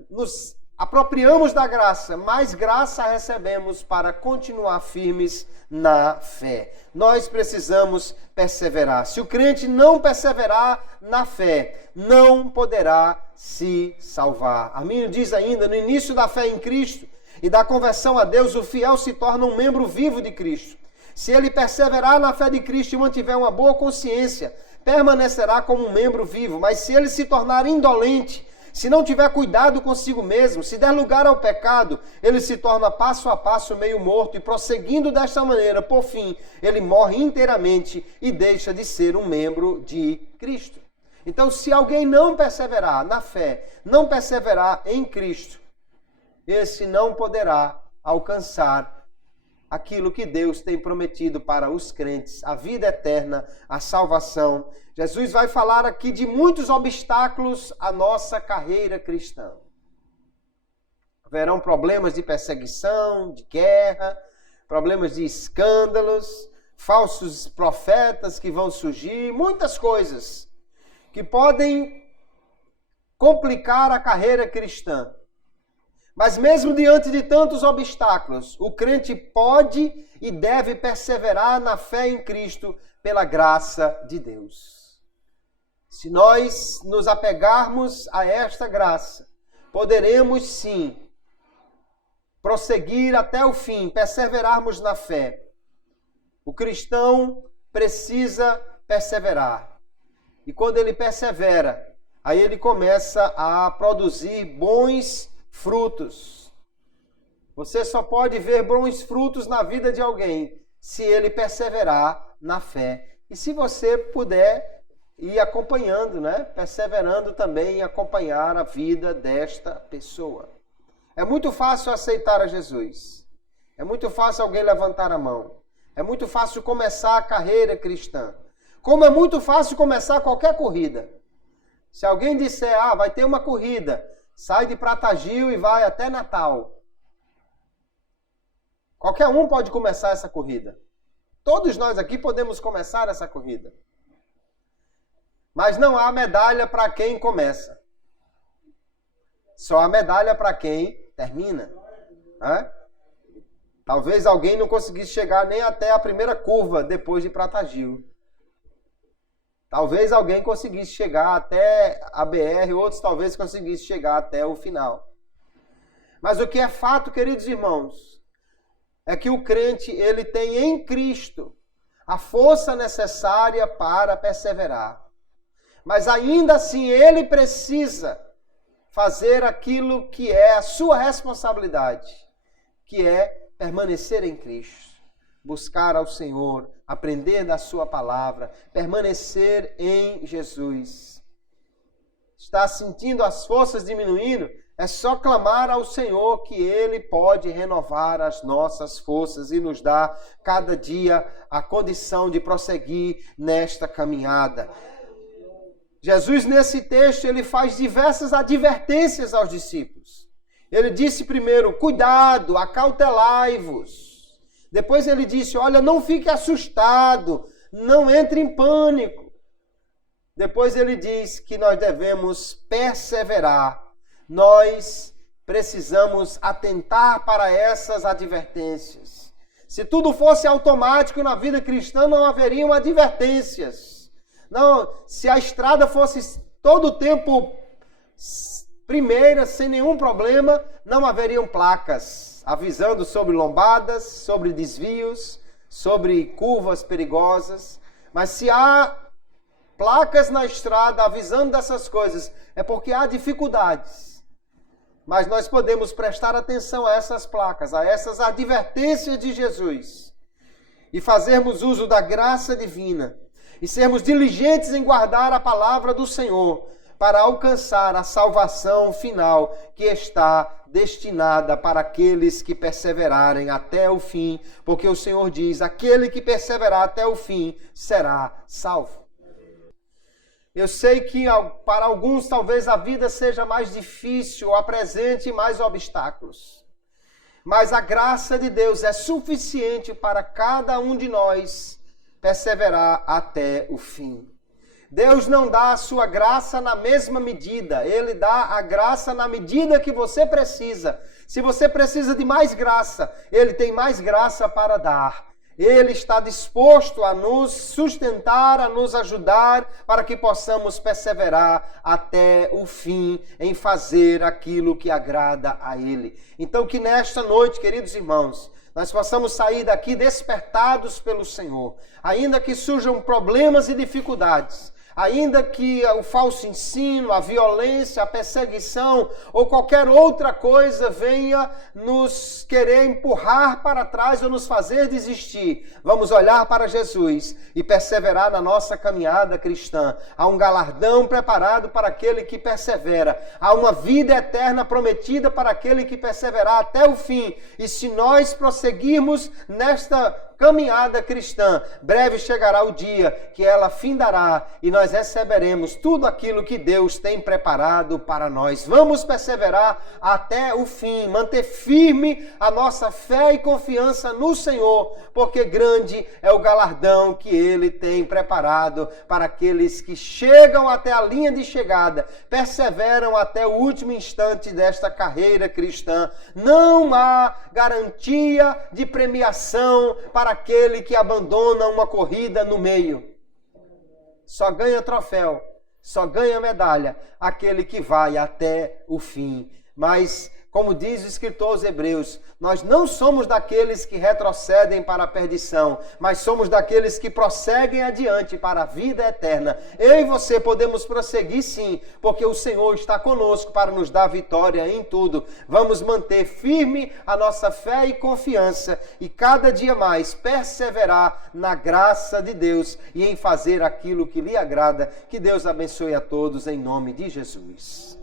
nos apropriamos da graça, mais graça recebemos para continuar firmes na fé. Nós precisamos perseverar. Se o crente não perseverar na fé, não poderá se salvar. Armínio diz ainda, no início da fé em Cristo e da conversão a Deus, o fiel se torna um membro vivo de Cristo. Se ele perseverar na fé de Cristo e mantiver uma boa consciência, permanecerá como um membro vivo. Mas se ele se tornar indolente, se não tiver cuidado consigo mesmo, se der lugar ao pecado, ele se torna passo a passo meio morto e prosseguindo desta maneira, por fim, ele morre inteiramente e deixa de ser um membro de Cristo. Então, se alguém não perseverar na fé, não perseverar em Cristo, esse não poderá alcançar aquilo que Deus tem prometido para os crentes, a vida eterna, a salvação. Jesus vai falar aqui de muitos obstáculos à nossa carreira cristã. Haverão problemas de perseguição, de guerra, problemas de escândalos, falsos profetas que vão surgir, muitas coisas que podem complicar a carreira cristã. Mas mesmo diante de tantos obstáculos, o crente pode e deve perseverar na fé em Cristo pela graça de Deus. Se nós nos apegarmos a esta graça, poderemos sim prosseguir até o fim, perseverarmos na fé. O cristão precisa perseverar. E quando ele persevera, aí ele começa a produzir bons frutos. Você só pode ver bons frutos na vida de alguém se ele perseverar na fé. E se você puder ir acompanhando, né? Perseverando também em acompanhar a vida desta pessoa. É muito fácil aceitar a Jesus. É muito fácil alguém levantar a mão. É muito fácil começar a carreira cristã. Como é muito fácil começar qualquer corrida. Se alguém disser, vai ter uma corrida, sai de Pratagil e vai até Natal. Qualquer um pode começar essa corrida. Todos nós aqui podemos começar essa corrida. Mas não há medalha para quem começa. Só há medalha para quem termina. Talvez alguém não conseguisse chegar nem até a primeira curva depois de Pratagil. Talvez alguém conseguisse chegar até a BR, outros talvez conseguissem chegar até o final. Mas o que é fato, queridos irmãos, é que o crente, ele tem em Cristo a força necessária para perseverar. Mas ainda assim ele precisa fazer aquilo que é a sua responsabilidade, que é permanecer em Cristo, buscar ao Senhor, aprender da sua palavra, permanecer em Jesus. Está sentindo as forças diminuindo? É só clamar ao Senhor que Ele pode renovar as nossas forças e nos dar cada dia a condição de prosseguir nesta caminhada. Jesus, nesse texto, ele faz diversas advertências aos discípulos. Ele disse primeiro, cuidado, acautelai-vos. Depois ele disse, olha, não fique assustado, não entre em pânico. Depois ele diz que nós devemos perseverar. Nós precisamos atentar para essas advertências. Se tudo fosse automático na vida cristã, não haveriam advertências. Não, se a estrada fosse todo o tempo primeira, sem nenhum problema, não haveriam placas avisando sobre lombadas, sobre desvios, sobre curvas perigosas. Mas se há placas na estrada avisando dessas coisas, é porque há dificuldades. Mas nós podemos prestar atenção a essas placas, a essas advertências de Jesus e fazermos uso da graça divina e sermos diligentes em guardar a palavra do Senhor para alcançar a salvação final que está destinada para aqueles que perseverarem até o fim, porque o Senhor diz, aquele que perseverar até o fim será salvo. Eu sei que para alguns talvez a vida seja mais difícil, apresente mais obstáculos. Mas a graça de Deus é suficiente para cada um de nós perseverar até o fim. Deus não dá a sua graça na mesma medida. Ele dá a graça na medida que você precisa. Se você precisa de mais graça, Ele tem mais graça para dar. Ele está disposto a nos sustentar, a nos ajudar, para que possamos perseverar até o fim em fazer aquilo que agrada a Ele. Então que nesta noite, queridos irmãos, nós possamos sair daqui despertados pelo Senhor. Ainda que surjam problemas e dificuldades, ainda que o falso ensino, a violência, a perseguição ou qualquer outra coisa venha nos querer empurrar para trás ou nos fazer desistir, vamos olhar para Jesus e perseverar na nossa caminhada cristã. Há um galardão preparado para aquele que persevera. Há uma vida eterna prometida para aquele que perseverar até o fim. E se nós prosseguirmos nesta caminhada cristã, breve chegará o dia que ela findará e nós receberemos tudo aquilo que Deus tem preparado para nós. Vamos perseverar até o fim, manter firme a nossa fé e confiança no Senhor, porque grande é o galardão que Ele tem preparado para aqueles que chegam até a linha de chegada, perseveram até o último instante desta carreira cristã. Não há garantia de premiação para aquele que abandona uma corrida no meio. Só ganha troféu, só ganha medalha aquele que vai até o fim. Mas, como diz o escritor aos Hebreus, nós não somos daqueles que retrocedem para a perdição, mas somos daqueles que prosseguem adiante para a vida eterna. Eu e você podemos prosseguir sim, porque o Senhor está conosco para nos dar vitória em tudo. Vamos manter firme a nossa fé e confiança e cada dia mais perseverar na graça de Deus e em fazer aquilo que lhe agrada. Que Deus abençoe a todos em nome de Jesus.